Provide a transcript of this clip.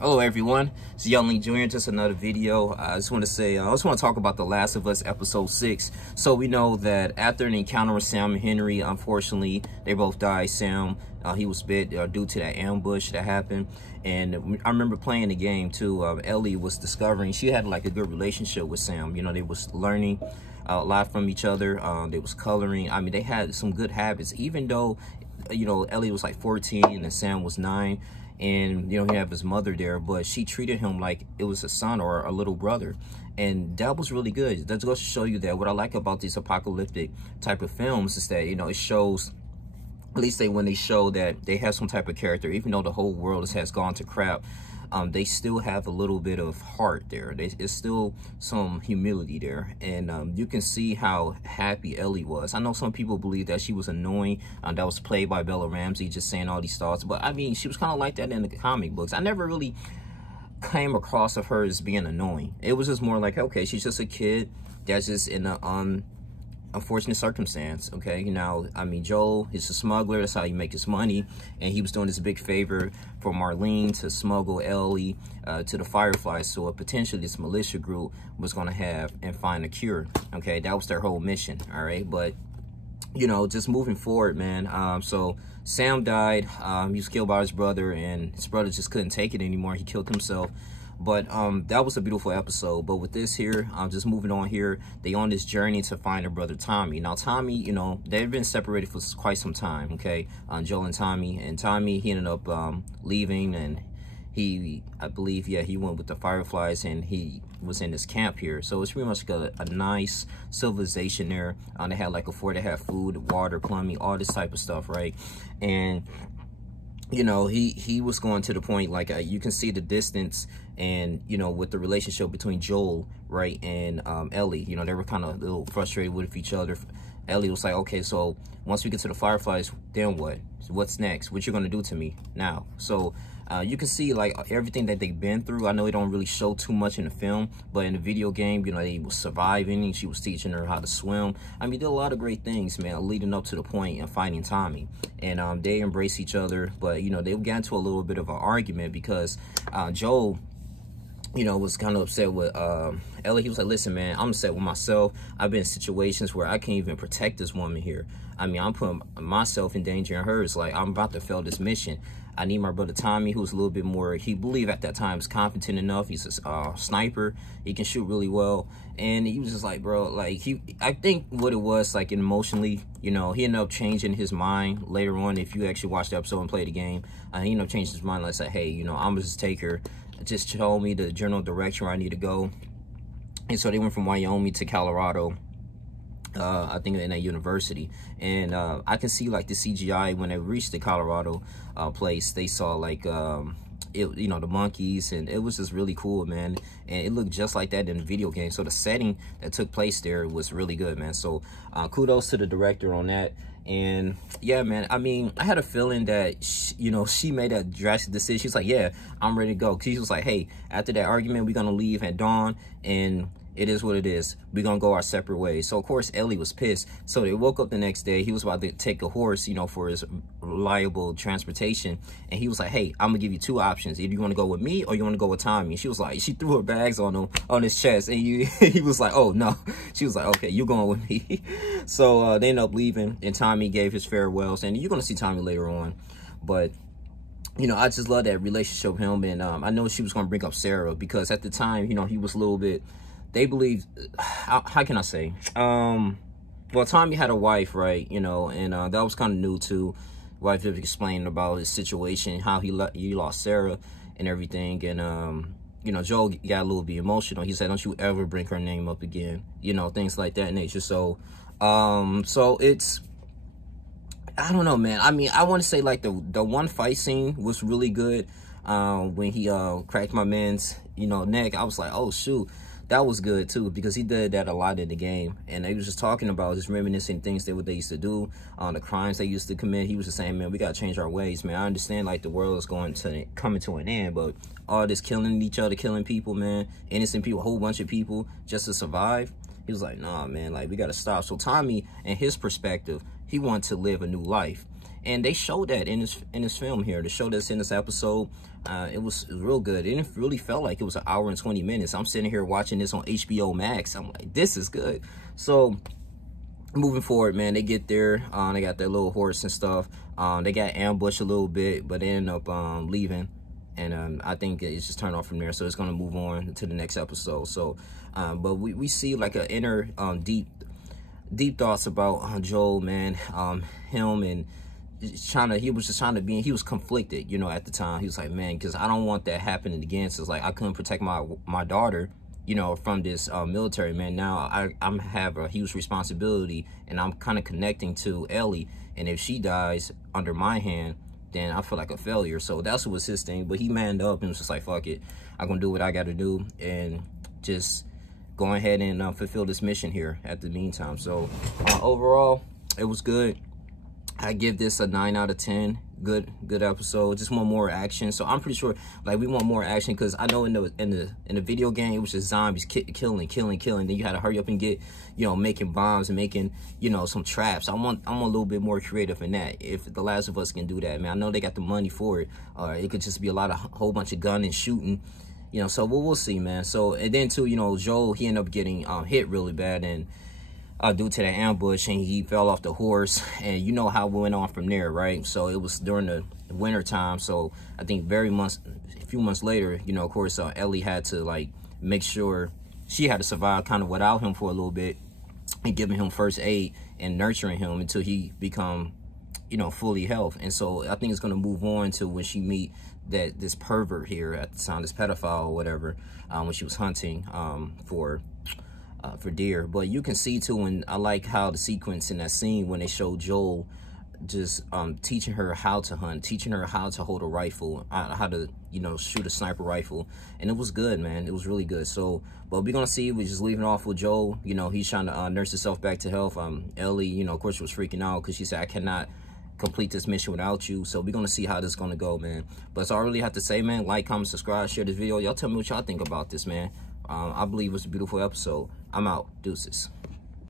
Hello everyone, it's Young Lee Jr. Just another video. I just want to talk about The Last of Us episode 6. So we know that after an encounter with Sam and Henry, unfortunately they both died. Sam, he was bit due to that ambush that happened. And I remember playing the game too. Ellie was discovering she had like a good relationship with Sam. You know, they was learning a lot from each other. They was coloring. I mean, they had some good habits, even though, you know, Ellie was like 14 and Sam was 9. And, you know, he have his mother there, but she treated him like it was a son or a little brother. And that was really good. That goes to show you that what I like about these apocalyptic type of films is that, you know, it shows, at least when they show that they have some type of character, even though the whole world has gone to crap, they still have a little bit of heart there. There's still some humility there. And you can see how happy Ellie was. I know some people believe that she was annoying. That was played by Bella Ramsey, just saying all these thoughts. But, I mean, she was kind of like that in the comic books. I never really came across of her as being annoying. It was just more like, okay, she's just a kid that's just in a unfortunate circumstance. Okay, now, I mean, Joel is a smuggler. That's how he make his money, and he was doing this big favor for Marlene to smuggle Ellie to the Fireflies, so potentially this militia group was going to have and find a cure. Okay, that was their whole mission. All right, but you know, just moving forward, man. So Sam died. He was killed by his brother, and his brother just couldn't take it anymore. He killed himself. But that was a beautiful episode. But with this here, just moving on here, they on this journey to find their brother Tommy. Now Tommy, you know, they've been separated for quite some time. Okay, Joel and Tommy, he ended up leaving, and I believe, yeah, he went with the Fireflies, and he was in this camp here. So it's pretty much like a nice civilization there. They had like a fort, they had food, water, plumbing, all this type of stuff, right? And you know, he was going to the point, like, you can see the distance, and, you know, with the relationship between Joel, right, and Ellie, you know, they were kind of a little frustrated with each other. Ellie was like, okay, so once we get to the Fireflies, then what? What's next? What you gonna do to me now? So you can see, like, everything that they've been through. I know they don't really show too much in the film, but in the video game, you know, they was surviving, and she was teaching her how to swim. I mean, did a lot of great things, man, leading up to the point of finding Tommy. And they embrace each other, but, you know, they got into a little bit of an argument because Joel, you know, was kind of upset with Ellie. He was like, listen, man, I'm upset with myself. I've been in situations where I can't even protect this woman here. I mean, I'm putting myself in danger and hers. Like, I'm about to fail this mission. I need my brother Tommy, who's a little bit more, he believed at that time, is competent enough. He's a sniper. He can shoot really well. And he was just like, bro, like, I think what it was, like, emotionally, you know, he ended up changing his mind later on. If you actually watch the episode and play the game, he ended up changing his mind. Like, say, hey, you know, I'm gonna just take her. Just show me the general direction where I need to go. And so they went from Wyoming to Colorado, I think in that university. And I can see, like, the CGI when they reached the Colorado place, they saw, like, you know, the monkeys, and it was just really cool, man. And it looked just like that in the video game. So the setting that took place there was really good, man. So kudos to the director on that. And yeah, man, I mean, I had a feeling that you know, she made that drastic decision. She's like, yeah, I'm ready to go. She was like, hey, after that argument, we're gonna leave at dawn, and it is what it is. We're gonna go our separate ways. So of course Ellie was pissed. So they woke up the next day. He was about to take a horse, you know, for his reliable transportation, and he was like, hey, I'm gonna give you two options. Either you want to go with me or you want to go with Tommy. And she was like, she threw her bags on his chest, and he was like, oh no. She was like, okay, you going with me. So they ended up leaving, and Tommy gave his farewells, and you're gonna see Tommy later on. But you know, I just love that relationship with him. And I know she was gonna bring up Sarah, because at the time, you know, he was a little bit, they believed, how can I say, well, Tommy had a wife, right, you know, and that was kind of new too. Wife explained about his situation, how he lost Sarah and everything. And you know, Joel got a little bit emotional. He said, don't you ever bring her name up again, you know, things like that nature. So so it's, I don't know, man. I mean, I want to say, like, the one fight scene was really good. When he cracked my man's, you know, neck, I was like, oh shoot, that was good too, because he did that a lot in the game. And they was just talking about, just reminiscing things what they used to do, the crimes they used to commit. He was just saying, man, we gotta change our ways, man. I understand, like, the world is coming to an end, but all this killing each other, killing people, man, innocent people, a whole bunch of people just to survive. He was like, nah, man, like, we gotta stop. So Tommy, in his perspective, he wanted to live a new life. And they showed that in this film here. They showed us in this episode It was real good. It really felt like it was an hour and 20 minutes. I'm sitting here watching this on HBO Max. I'm like, this is good. So moving forward, man, they get there. They got their little horse and stuff. They got ambushed a little bit, but they end up leaving. And I think it's just turned off from there. So it's going to move on to the next episode. So, but we see like an inner deep thoughts about Joel, man. Him and he was conflicted, you know, at the time. He was like, man, because I don't want that happening again. So it's like I couldn't protect my daughter, you know, from this military, man. Now I'm have a huge responsibility, and I'm kind of connecting to Ellie, and if she dies under my hand, then I feel like a failure. So that's what was his thing. But he manned up and was just like, fuck it, I'm gonna do what I gotta do and just go ahead and fulfill this mission here at the meantime. So overall, it was good. I give this a 9 out of 10. Good episode. Just want more action. So I'm pretty sure, like, we want more action, because I know in the video game it was just zombies killing. Then you had to hurry up and get, you know, making bombs and making, you know, some traps. I'm a little bit more creative in that. If The Last of Us can do that, man, I know they got the money for it. It could just be a whole bunch of gun and shooting, you know. So we'll see, man. So, and then too, you know, Joel, he ended up getting hit really bad, and due to the ambush, and he fell off the horse, and you know how it went on from there, right? So it was during the winter time. So I think a few months later, you know, of course, Ellie had to like make sure she had to survive kind of without him for a little bit, and giving him first aid and nurturing him until he become, you know, fully health. And so I think it's going to move on to when she meet this pervert here at the time, this pedophile or whatever, when she was hunting for deer. But you can see too, and I like how the sequence in that scene when they show Joel just teaching her how to hunt, teaching her how to hold a rifle, how to, you know, shoot a sniper rifle. And it was good, man. It was really good. So, but we're gonna see. We're just leaving off with Joel. You know, he's trying to nurse himself back to health. Ellie, you know, of course, was freaking out because she said, I cannot complete this mission without you. So we're gonna see how this is gonna go, man. But that's all I really have to say, man. Like, comment, subscribe, share this video. Y'all tell me what y'all think about this, man. I believe it's a beautiful episode. I'm out. Deuces.